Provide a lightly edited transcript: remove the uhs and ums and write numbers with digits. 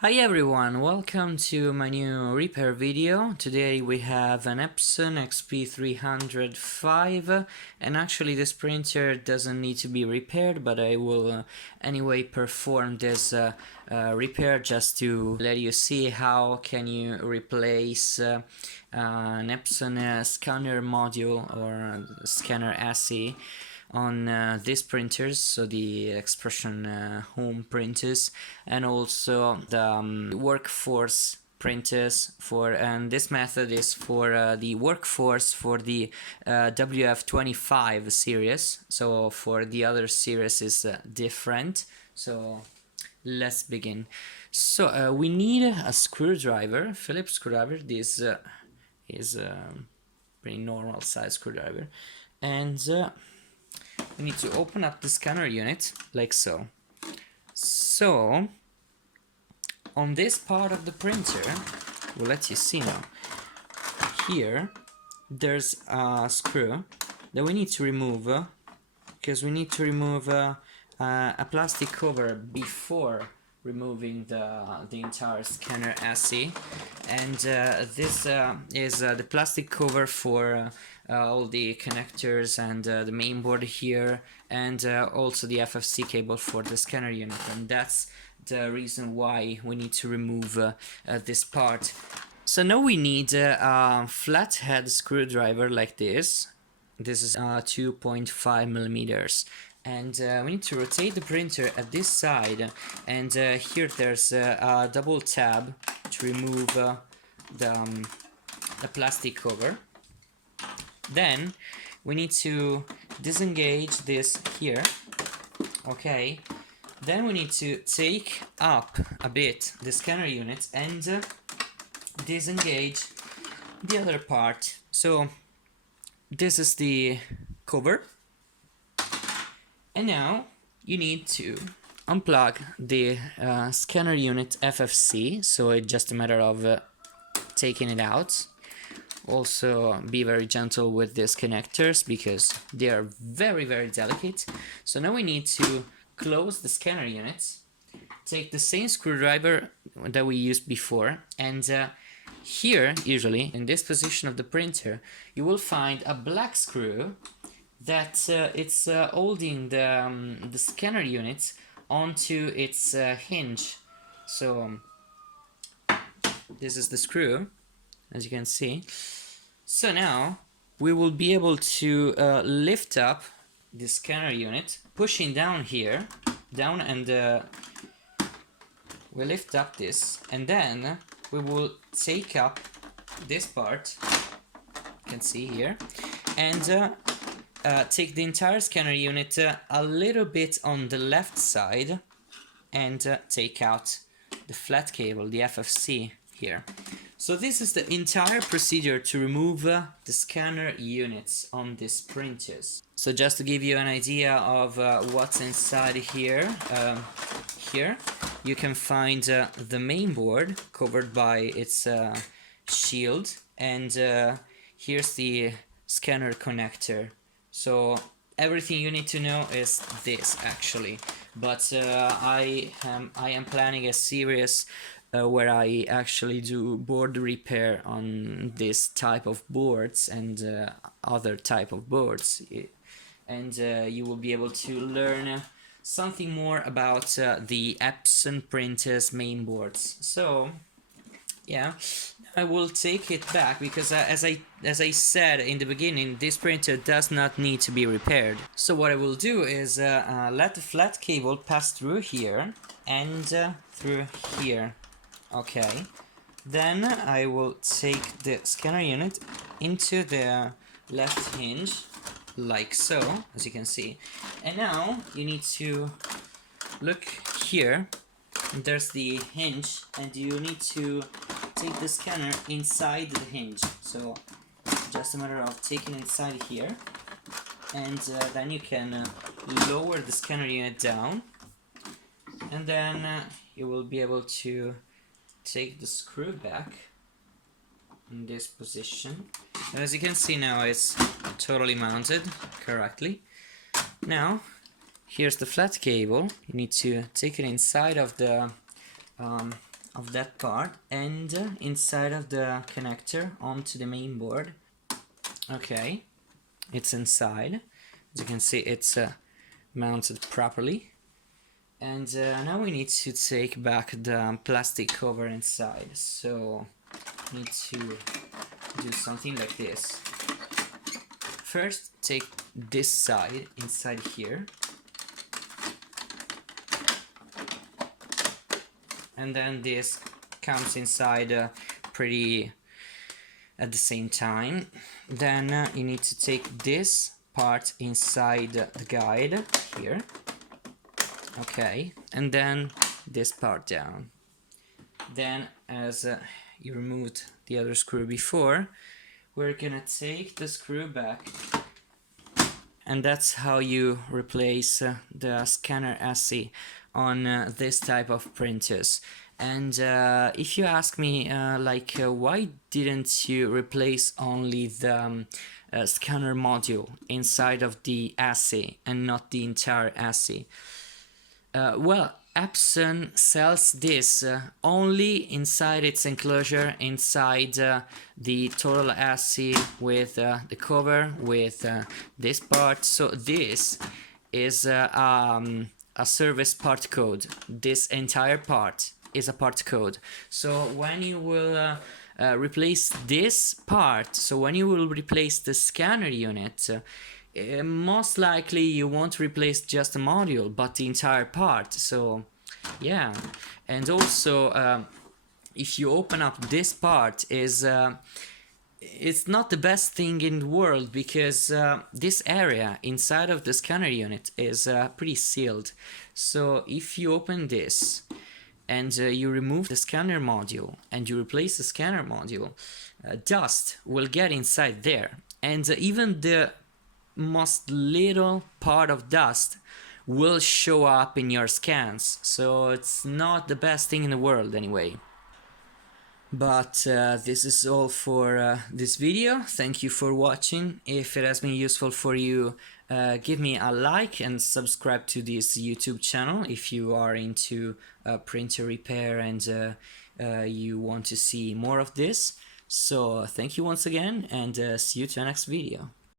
Hi everyone, welcome to my new repair video. Today we have an Epson XP-305 and actually this printer doesn't need to be repaired, but I will anyway perform this repair just to let you see how can you replace an Epson scanner module or scanner SE on these printers, so the Expression Home printers, and also the workforce printers and this method is for the workforce for the WF25 series. So for the other series is different. So let's begin. So we need a screwdriver, Phillips screwdriver. This is a pretty normal size screwdriver, and we need to open up the scanner unit like so. So on this part of the printer, we'll let you see now. Here there's a screw that we need to remove because we need to remove a plastic cover before removing the entire scanner SE, and this is the plastic cover for all the connectors and the main board here, and also the FFC cable for the scanner unit, and that's the reason why we need to remove this part. So now we need a flathead screwdriver like this. This is 2.5 millimeters. And we need to rotate the printer at this side, and here there's a double tab to remove the plastic cover. Then we need to disengage this here, okay. Then we need to take up a bit the scanner unit and disengage the other part. So this is the cover. And now you need to unplug the scanner unit FFC, so it's just a matter of taking it out. Also be very gentle with these connectors because they are very delicate. So now we need to close the scanner unit, take the same screwdriver that we used before, and here, usually in this position of the printer, you will find a black screw that it's holding the scanner unit onto its hinge. So this is the screw, as you can see. So now we will be able to lift up the scanner unit, pushing down here, down, and we lift up this, and then we will take up this part, you can see here, and take the entire scanner unit a little bit on the left side and take out the flat cable, the FFC here. So this is the entire procedure to remove the scanner units on these printers. So just to give you an idea of what's inside here, here you can find the main board covered by its shield, and here's the scanner connector. So everything you need to know is this actually, but I am planning a series where I actually do board repair on this type of boards and other type of boards, and you will be able to learn something more about the Epson printers main boards. So yeah, I will take it back because as I said in the beginning, this printer does not need to be repaired. So what I will do is let the flat cable pass through here and through here. Okay, then I will take the scanner unit into the left hinge like so, as you can see, and now you need to look here. There's the hinge, and you need to take the scanner inside the hinge. So just a matter of taking inside here, and then you can lower the scanner unit down, and then you will be able to take the screw back in this position. And as you can see now, it's totally mounted correctly. Now here's the flat cable. You need to take it inside of the of that part and inside of the connector onto the main board. Okay, it's inside. As you can see, it's mounted properly. And now we need to take back the plastic cover inside. So we need to do something like this. First, take this side inside here. And then this comes inside pretty at the same time. Then you need to take this part inside the guide here. Okay, and then this part down. Then, as you removed the other screw before, we're gonna take the screw back, and that's how you replace the scanner assay on this type of printers. And if you ask me why didn't you replace only the scanner module inside of the assay and not the entire assay? Well, Epson sells this only inside its enclosure, inside the total assay with the cover, with this part. So this is a service part code. This entire part is a part code. So when you will replace this part, so when you will replace the scanner unit, most likely you won't replace just a module but the entire part. So yeah, and also if you open up this part, it's not the best thing in the world, because this area inside of the scanner unit is pretty sealed. So if you open this and you remove the scanner module and you replace the scanner module, dust will get inside there, and even the most little part of dust will show up in your scans. So it's not the best thing in the world anyway. But this is all for this video. Thank you for watching. If it has been useful for you, give me a like and subscribe to this YouTube channel if you are into printer repair and you want to see more of this. So thank you once again, and see you to the next video.